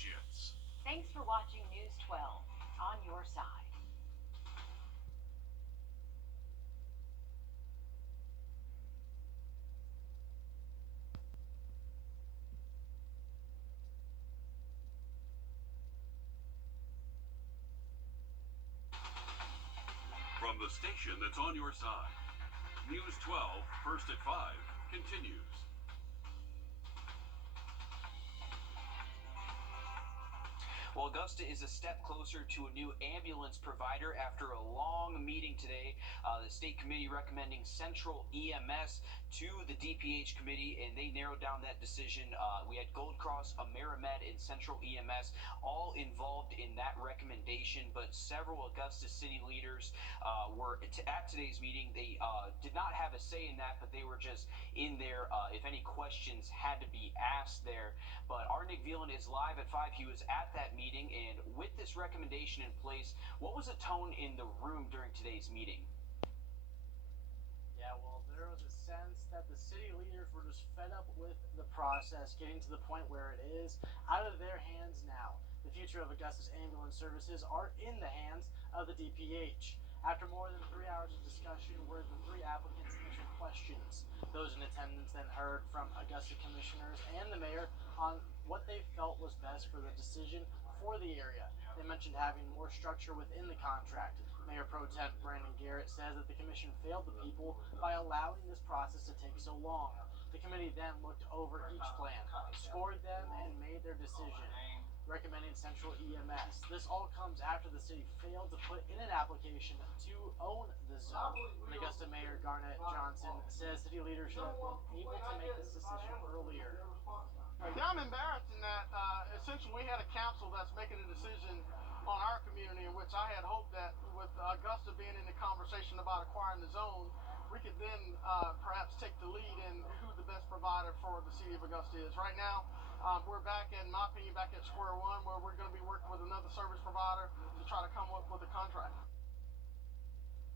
Associates. Thanks for watching News 12 on your side. From the station that's on your side, News 12, first at 5, continues. Well, Augusta is a step closer to a new ambulance provider after a long meeting today. The state committee recommending Central EMS to the DPH committee, and they narrowed down that decision. We had Gold Cross, Amerimed, and Central EMS all involved in that recommendation, but several Augusta city leaders were at today's meeting. They did not have a say in that, but they were just in there if any questions had to be asked there. But our Nick Veland is live at 5. He was at that meeting, and with this recommendation in place, what was the tone in the room during today's meeting? Yeah, well, there was a sense that the city leaders were just fed up with the process, getting to the point where it is out of their hands now. The future of Augusta's ambulance services are in the hands of the DPH. After more than 3 hours of discussion where the 3 applicants answered questions, those in attendance then heard from Augusta commissioners and the mayor on what they felt was best for the decision for the area. They mentioned having more structure within the contract. Mayor Pro Tem Brandon Garrett says that the commission failed the people by allowing this process to take so long. The committee then looked over each plan, scored them, and made their decision, recommending Central EMS. This all comes after the city failed to put in an application to own the zone. And Augusta Mayor Garnett Johnson says city leaders should have been able to make this decision earlier. Yeah, I'm embarrassed in that essentially we had a council that's making a decision on our community, in which I had hoped that with Augusta being in the conversation about acquiring the zone, we could then perhaps take the lead in who the best provider for the city of Augusta is. Right now, we're back, in my opinion, back at square one, where we're going to be working with another service provider to try to come up with a contract.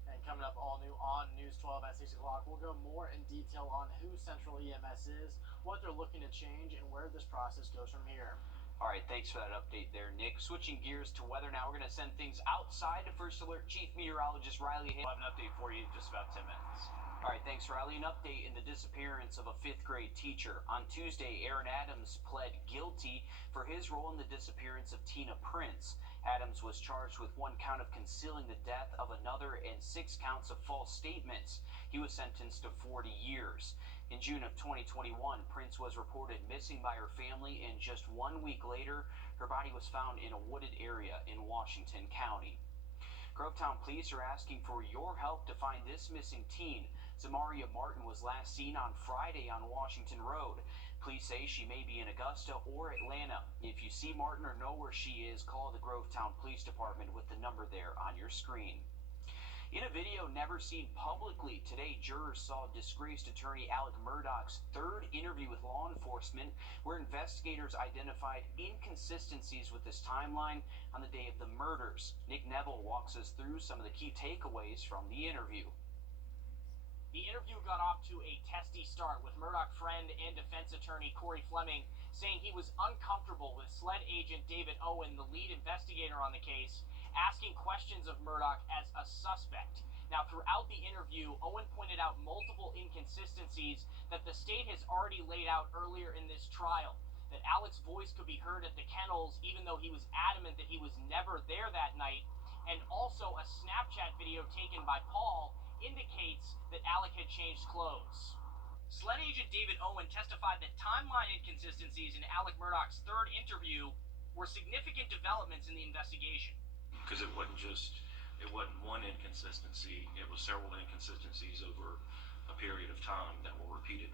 And coming up all new on News 12 at 6 o'clock, we'll go more in detail on who Central EMS is, what they're looking to change, and where this process goes from here. All right, thanks for that update there, Nick. Switching gears to weather now, we're going to send things outside to First Alert Chief Meteorologist Riley Hale. We'll have an update for you in just about 10 minutes. All right, thanks, Riley. An update in the disappearance of a 5th grade teacher. On Tuesday, Aaron Adams pled guilty for his role in the disappearance of Tina Prince. Adams was charged with 1 count of concealing the death of another and 6 counts of false statements. He was sentenced to 40 years. In June of 2021, Prince was reported missing by her family, and just 1 week later, her body was found in a wooded area in Washington County. Grovetown police are asking for your help to find this missing teen. Zamaria Martin was last seen on Friday on Washington Road. Police say she may be in Augusta or Atlanta. If you see Martin or know where she is, call the Grovetown Police Department with the number there on your screen. In a video never seen publicly today, jurors saw disgraced attorney Alex Murdaugh's 3rd interview with law enforcement, where investigators identified inconsistencies with his timeline on the day of the murders. Nick Neville walks us through some of the key takeaways from the interview. The interview got off to a testy start, with Murdaugh friend and defense attorney Corey Fleming saying he was uncomfortable with SLED agent David Owen, the lead investigator on the case, asking questions of Murdaugh as a suspect. Now, throughout the interview, Owen pointed out multiple inconsistencies that the state has already laid out earlier in this trial. That Alec's voice could be heard at the kennels, even though he was adamant that he was never there that night. And also a Snapchat video taken by Paul indicates that Alec had changed clothes. SLED agent David Owen testified that timeline inconsistencies in Alex Murdaugh's 3rd interview were significant developments in the investigation. Because it wasn't one inconsistency, it was several inconsistencies over a period of time that were repeated.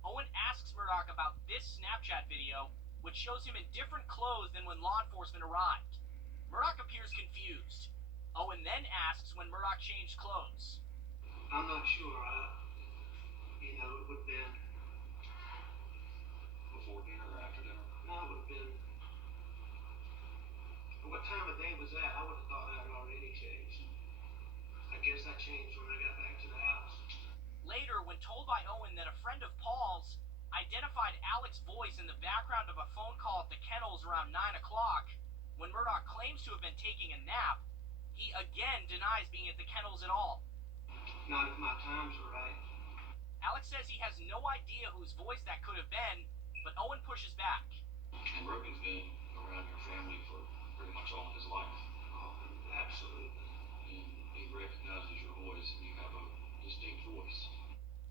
Owen asks Murdaugh about this Snapchat video, which shows him in different clothes than when law enforcement arrived. Murdaugh appears confused. Owen then asks when Murdaugh changed clothes. I'm not sure. It would have been Before dinner or after dinner? No, it would have been. What time of day was that? I would have thought that had already changed. I guess I changed when I got back to the house. Later, when told by Owen that a friend of Paul's identified Alec's voice in the background of a phone call at the kennels around around 9 o'clock. When Murdaugh claims to have been taking a nap, he again denies being at the kennels at all. Not if my times are right. Alex says he has no idea whose voice that could have been, but Owen pushes back. And Brogan's been around your family for pretty much all of his life. Oh, absolutely. And he recognizes your voice, and you have a distinct voice.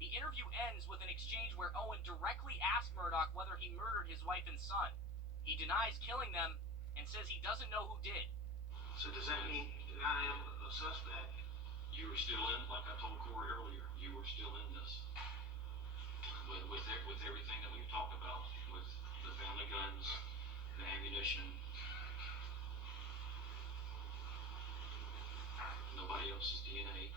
The interview ends with an exchange where Owen directly asks Murdaugh whether he murdered his wife and son. He denies killing them and says he doesn't know who did. So does that mean that I am a suspect? You were still in, like I told Corey earlier, you were still in this. With everything that we've talked about, with the family guns, the ammunition, nobody else's DNA.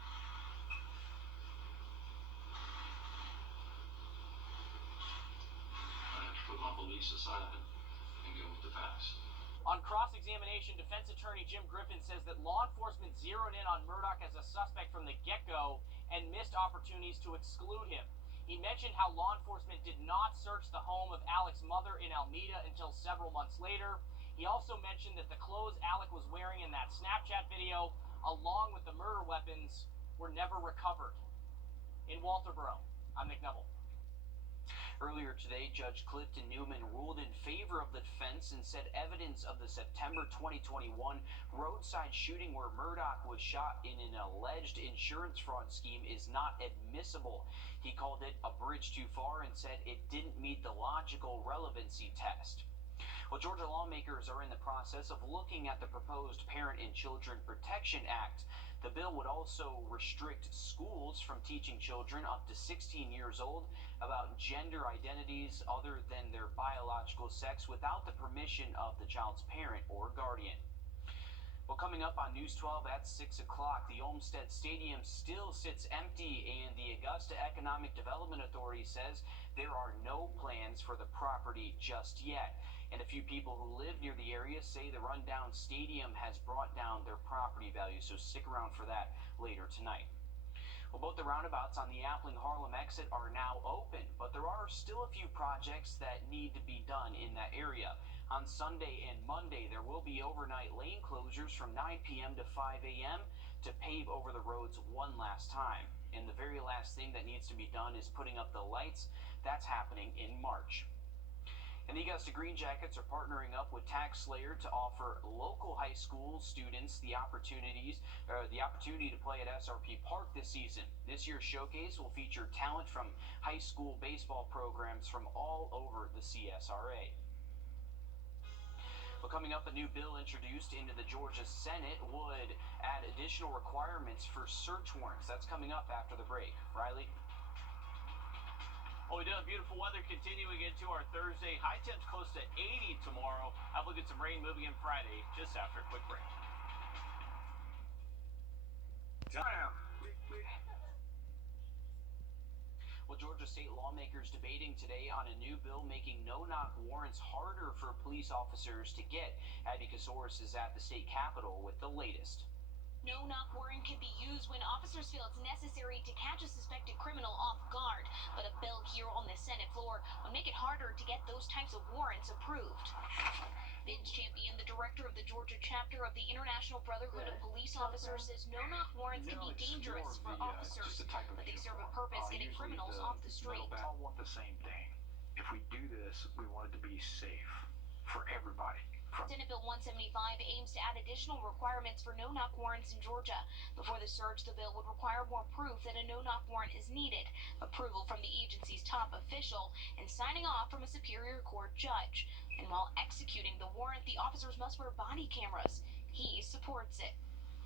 I have to put my beliefs aside and go with the facts. On cross-examination, defense attorney Jim Griffin says that law enforcement zeroed in on Murdaugh as a suspect from the get-go and missed opportunities to exclude him. He mentioned how law enforcement did not search the home of Alec's mother in Almeda until several months later. He also mentioned that the clothes Alec was wearing in that Snapchat video, along with the murder weapons, were never recovered. In Walterboro, I'm Nick Neville. Earlier today, Judge Clifton Newman ruled in favor of the defense and said evidence of the September 2021 roadside shooting where Murdaugh was shot in an alleged insurance fraud scheme is not admissible. He called it a bridge too far and said it didn't meet the logical relevancy test. Well, Georgia lawmakers are in the process of looking at the proposed Parent and Children Protection Act. The bill would also restrict schools from teaching children up to 16 years old about gender identities other than their biological sex without the permission of the child's parent or guardian. Well, coming up on News 12 at 6 o'clock, the Olmsted Stadium still sits empty, and the Augusta Economic Development Authority says there are no plans for the property just yet. And a few people who live near the area say the rundown stadium has brought down their property value, so stick around for that later tonight. Well, both the roundabouts on the Appling-Harlem exit are now open, but there are still a few projects that need to be done in that area. On Sunday and Monday, there will be overnight lane closures from 9 p.m. to 5 a.m. to pave over the roads one last time. And the very last thing that needs to be done is putting up the lights. That's happening in March. And the Augusta Green Jackets are partnering up with Tax Slayer to offer local high school students the opportunity to play at SRP Park this season. This year's showcase will feature talent from high school baseball programs from all over the CSRA. Well, coming up, a new bill introduced into the Georgia Senate would add additional requirements for search warrants. That's coming up after the break. Riley? Well, we do have beautiful weather continuing into our Thursday. High temps close to 80 tomorrow. Have a look at some rain moving in Friday just after a quick break. Well, Georgia state lawmakers debating today on a new bill making no-knock warrants harder for police officers to get. Abby Kasoris is at the state capitol with the latest. No-knock warrant can be used when officers feel it's necessary to catch a suspected criminal off guard, but a bill here on the Senate floor would make it harder to get those types of warrants approved. Vince Champion, the director of the Georgia chapter of the International Brotherhood of Police Officers, says no-knock warrants can be dangerous for officers, but they serve a purpose getting criminals off the street. We all want the same thing. If we do this, we want it to be safe for everybody. Senate Bill 175 aims to add additional requirements for no-knock warrants in Georgia. Before the surge, the bill would require more proof that a no-knock warrant is needed, approval from the agency's top official, and signing off from a Superior Court judge. And while executing the warrant, the officers must wear body cameras. He supports it.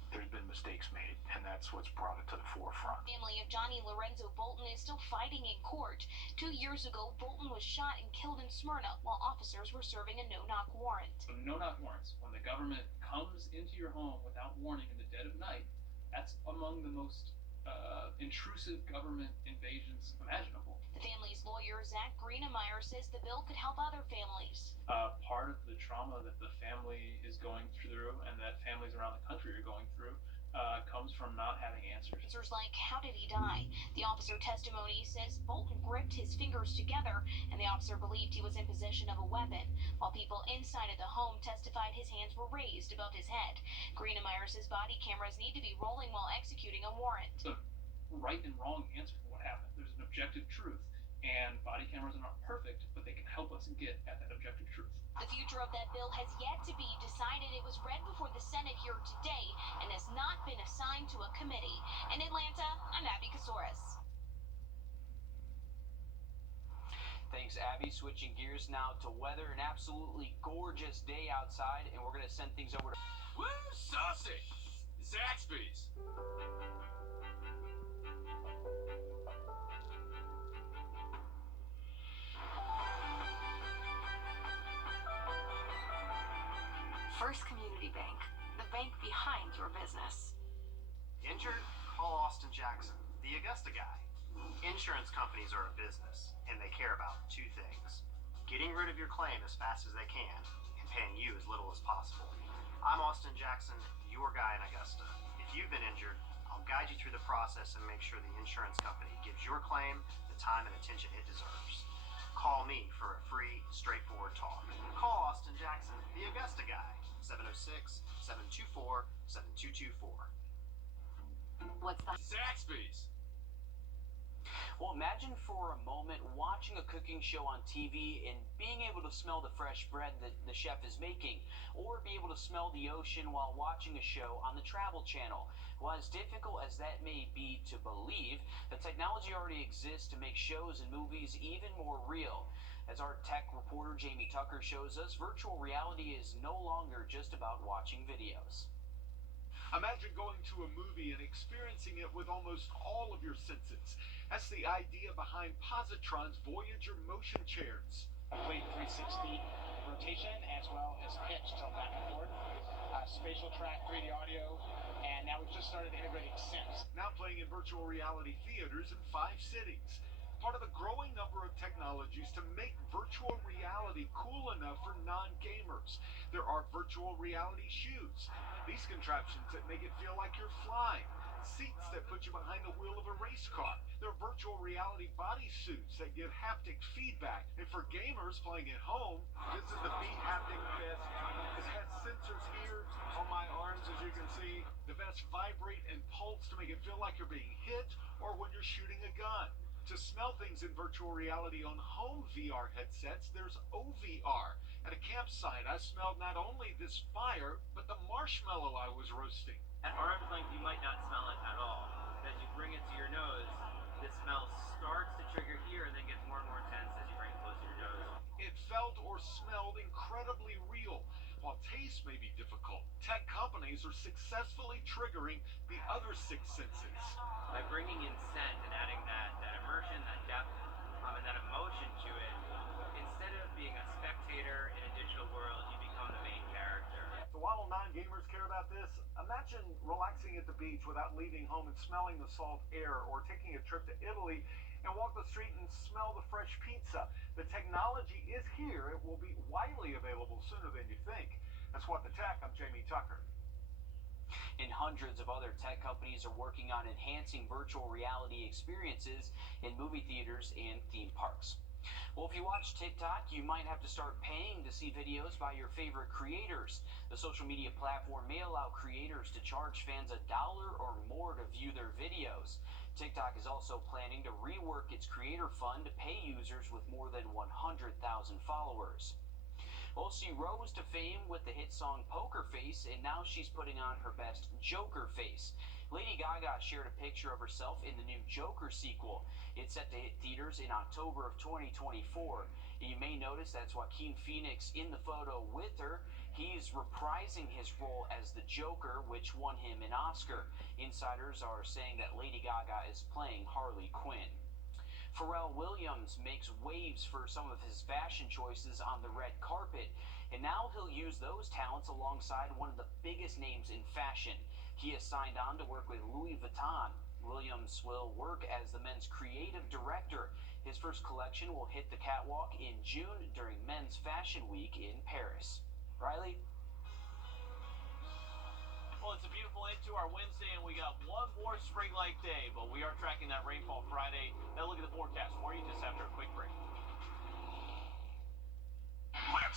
There's been mistakes made, and that's what's brought it to the forefront. The family of Johnny Lorenzo Bolton is still fighting in court. 2 years ago, Bolton was shot and killed in Smyrna while officers were serving a no-knock warrant. No-knock warrants, when the government comes into your home without warning in the dead of night, that's among the most intrusive government invasions imaginable. The family's lawyer, Zach Greenemeyer, says the bill could help other families. Part of the trauma that the family is going through and that families around the country are going through comes from not having answers. Answers like, how did he die? The officer testimony says Bolton gripped his fingers together, and the officer believed he was in possession of a weapon, while people inside of the home testified his hands were raised above his head. Greenemeyer says body cameras need to be rolling while executing a warrant. The right and wrong answer for what happened. There's an objective truth, and body cameras are not perfect, but they can help us get at that objective truth. The future of that bill has yet to be decided. It was read before the Senate here today and has not been assigned to a committee. In Atlanta, I'm Abby Kasoris. Thanks, Abby. Switching gears now to weather. An absolutely gorgeous day outside, and we're going to send things over to... Woo, saucy! Zaxby's! First Community Bank, the bank behind your business. Injured? Call Austin Jackson, the Augusta guy. Insurance companies are a business, and they care about two things: getting rid of your claim as fast as they can, and paying you as little as possible. I'm Austin Jackson, your guy in Augusta. If you've been injured, I'll guide you through the process and make sure the insurance company gives your claim the time and attention it deserves. Call me for a free, straightforward talk. Call Austin Jackson, the Augusta guy. 706-724-7224. What's the Zaxby's! Well, imagine for a moment watching a cooking show on TV and being able to smell the fresh bread that the chef is making, or be able to smell the ocean while watching a show on the Travel Channel. While as difficult as that may be to believe, the technology already exists to make shows and movies even more real. As our tech reporter Jamie Tucker shows us, virtual reality is no longer just about watching videos. Imagine going to a movie and experiencing it with almost all of your senses. That's the idea behind Positron's Voyager motion chairs. Complete 360 rotation as well as pitch, tilt back and forth, spatial track, 3D audio, and now we've just started integrating Sims. Now playing in virtual reality theaters in 5 cities. Part of a growing number of technologies to make virtual reality cool enough for non-gamers. There are virtual reality shoes. These contraptions that make it feel like you're flying. Seats that put you behind the wheel of a race car. There are virtual reality bodysuits that give haptic feedback. And for gamers playing at home, this is the Beat Haptic Vest. It has sensors here on my arms, as you can see. The vests vibrate and pulse to make it feel like you're being hit or when you're shooting a gun. To smell things in virtual reality on home VR headsets, there's OVR. At a campsite, I smelled not only this fire, but the marshmallow I was roasting. At arm's length, you might not smell it at all. But as you bring it to your nose, the smell starts to trigger here and then gets more and more intense as you bring it close to your nose. It felt or smelled incredibly real. While taste may be difficult, tech companies are successfully triggering the other 6 senses. By bringing in scent and adding that immersion, that depth, and that emotion to it, instead of being a spectator in a digital world, you become the main character. So while non-gamers care about this, imagine relaxing at the beach without leaving home and smelling the salt air, or taking a trip to Italy and walk the street and smell the fresh pizza. The technology is here. It will be widely available sooner than you think. That's What the Tech. I'm Jamie Tucker. And hundreds of other tech companies are working on enhancing virtual reality experiences in movie theaters and theme parks. Well, if you watch TikTok, you might have to start paying to see videos by your favorite creators. The social media platform may allow creators to charge fans $1 or more to view their videos. TikTok is also planning to rework its creator fund to pay users with more than 100,000 followers. Well, she rose to fame with the hit song Poker Face, and now she's putting on her best Joker face. Lady Gaga shared a picture of herself in the new Joker sequel. It's set to hit theaters in October of 2024. You may notice that's Joaquin Phoenix in the photo with her. He's reprising his role as the Joker, which won him an Oscar. Insiders are saying that Lady Gaga is playing Harley Quinn. Pharrell Williams makes waves for some of his fashion choices on the red carpet, and now he'll use those talents alongside one of the biggest names in fashion. He has signed on to work with Louis Vuitton. Williams will work as the men's creative director. His first collection will hit the catwalk in June during Men's Fashion Week in Paris. Riley? Well, Well, it's a beautiful end to our Wednesday, and we got one more spring-like day, but we are tracking that rainfall Friday. Now look at the forecast for you just after a quick break. Let's